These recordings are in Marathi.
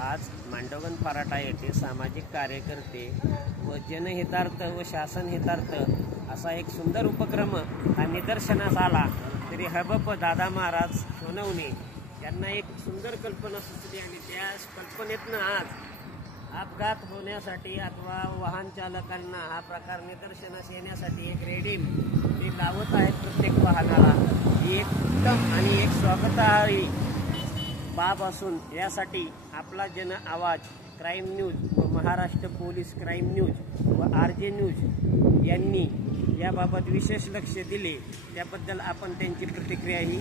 आज मांडवगण फराटा येथे सामाजिक कार्यकर्ते व जनहितार्थ व शासनहितार्थ असा एक सुंदर उपक्रम हा निदर्शनास आला। तरी हबप दादा महाराज सोनवणे यांना एक सुंदर कल्पना सुचली आणि त्या कल्पनेतनं आज अपघात होण्यासाठी अथवा वाहन चालकांना हा प्रकार निदर्शनास येण्यासाठी एक रेडीम ते लावत आहेत प्रत्येक वाहनाला। ही एक उत्तम आणि एक स्वागतार्ह बाब असून यासाठी आपला जन आवाज क्राईम न्यूज व महाराष्ट्र पोलीस क्राईम न्यूज व RJ न्यूज यांनी याबाबत विशेष लक्ष दिले। त्याबद्दल आपण त्यांची प्रतिक्रिया ही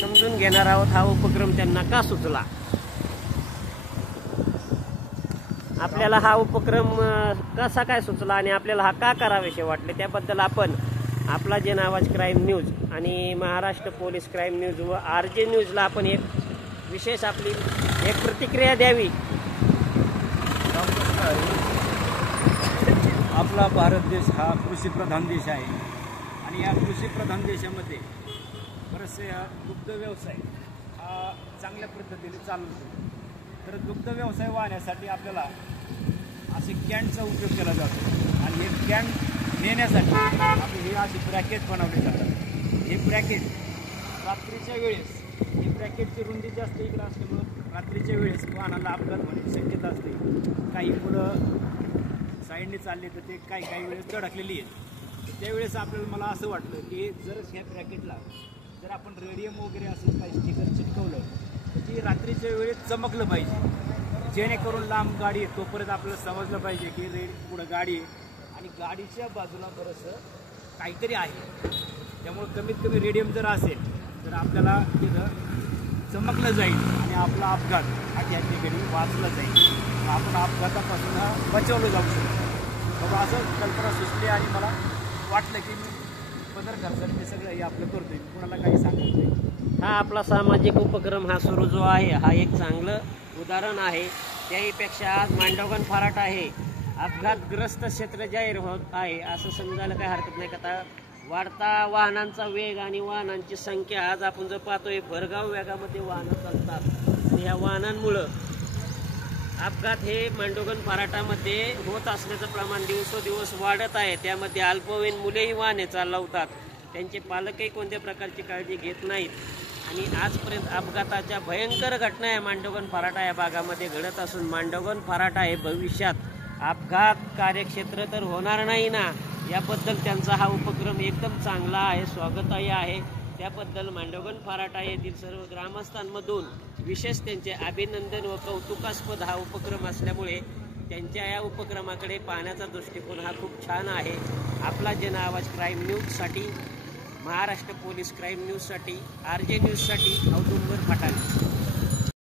समजून घेणार आहोत। हा उपक्रम त्यांना का सुचला, आपल्याला हा उपक्रम कसा काय सुचला आणि आपल्याला हा का करावेसे वाटले, त्याबद्दल आपण आपला जन आवाज क्राईम न्यूज आणि महाराष्ट्र पोलीस क्राईम न्यूज व RJ न्यूजला आपण एक विशेष आपली एक प्रतिक्रिया द्यावी। आपला भारत देश हा कृषीप्रधान देश आहे आणि या कृषीप्रधान देशामध्ये बरेचसे दुग्ध व्यवसाय हा चांगल्या पद्धतीने चालवतो। तर दुग्ध व्यवसाय वाहण्यासाठी आपल्याला असे कॅनचा उपयोग केला जातो आणि हे कॅन नेण्यासाठी आपले हे असे ब्रॅकेट बनवले जातात। हे ब्रॅकेट रात्रीच्या वेळेस ही ब्रॅकेटची रुंदी जास्त इकडे असल्यामुळं रात्रीच्या वेळेस वाहनाला अपघात होण्याची शक्यता असते। काही मुलं साईडने चालले तर ते काही वेळेस धडकलेली आहेत। त्यावेळेस आपल्याला मला असं वाटलं की जर ह्या ब्रॅकेटला जर आपण रेडियम वगैरे असं काही स्टिकर चिटकवलं तर ती रात्रीच्या वेळेस चमकलं पाहिजे, जेणेकरून लांब गाडी आहे तोपर्यंत आपल्याला समजलं पाहिजे की पुढं गाडी आहे आणि गाडीच्या बाजूला बरंचसं काहीतरी आहे। त्यामुळे कमीत कमी रेडियम जर असेल तर आपल्याला तिथं चमकलं जाईल आणि आपला अपघात हा त्या ठिकाणी वाचला जाईल, आपण अपघातापासून बचावलं जाऊ शकतो। बाबा असं कल्पना सुचली आणि मला वाटलं की मी पदर खर्चाने ते सगळं हे आपलं करतोय, कुणाला काही सांगत नाही। हा आपला सामाजिक उपक्रम हा सुरू जो आहे हा एक चांगलं उदाहरण आहे। त्याहीपेक्षा आज मांडवगण फराटा आहे अपघातग्रस्त क्षेत्र जाहीर होत आहे असं समजायला काही हरकत नाही। का वाढता वाहनांचा वेग आणि वाहनांची संख्या आज आपण जर पाहतोय भरधाव वेगामध्ये वाहनं चालतात आणि ह्या वाहनांमुळं अपघात हे मांडवगण फराटामध्ये होत असल्याचं प्रमाण दिवसोदिवस वाढत आहे। त्यामध्ये अल्पवयीन मुलेही वाहने चालवतात, त्यांचे पालकही कोणत्या प्रकारची काळजी घेत नाहीत आणि आजपर्यंत अपघाताच्या भयंकर घटना या मांडवगण फराटा या भागामध्ये घडत असून मांडवगण फराटा हे भविष्यात अपघात कार्यक्षेत्र तर होणार नाही ना, याबद्दल त्यांचा हा उपक्रम एकदम चांगला आहे, स्वागतार्ह आहे। त्याबद्दल मांडवगण फराटा येथील सर्व ग्रामस्थांमधून विशेष त्यांचे अभिनंदन व कौतुकास्पद हा उपक्रम असल्यामुळे त्यांच्या या उपक्रमाकडे पाहण्याचा दृष्टिकोन हा खूप छान आहे। आपला जन आवाज क्राईम न्यूजसाठी, महाराष्ट्र पोलीस क्राईम न्यूजसाठी, RJ न्यूजसाठी औदुंबर फटाणे।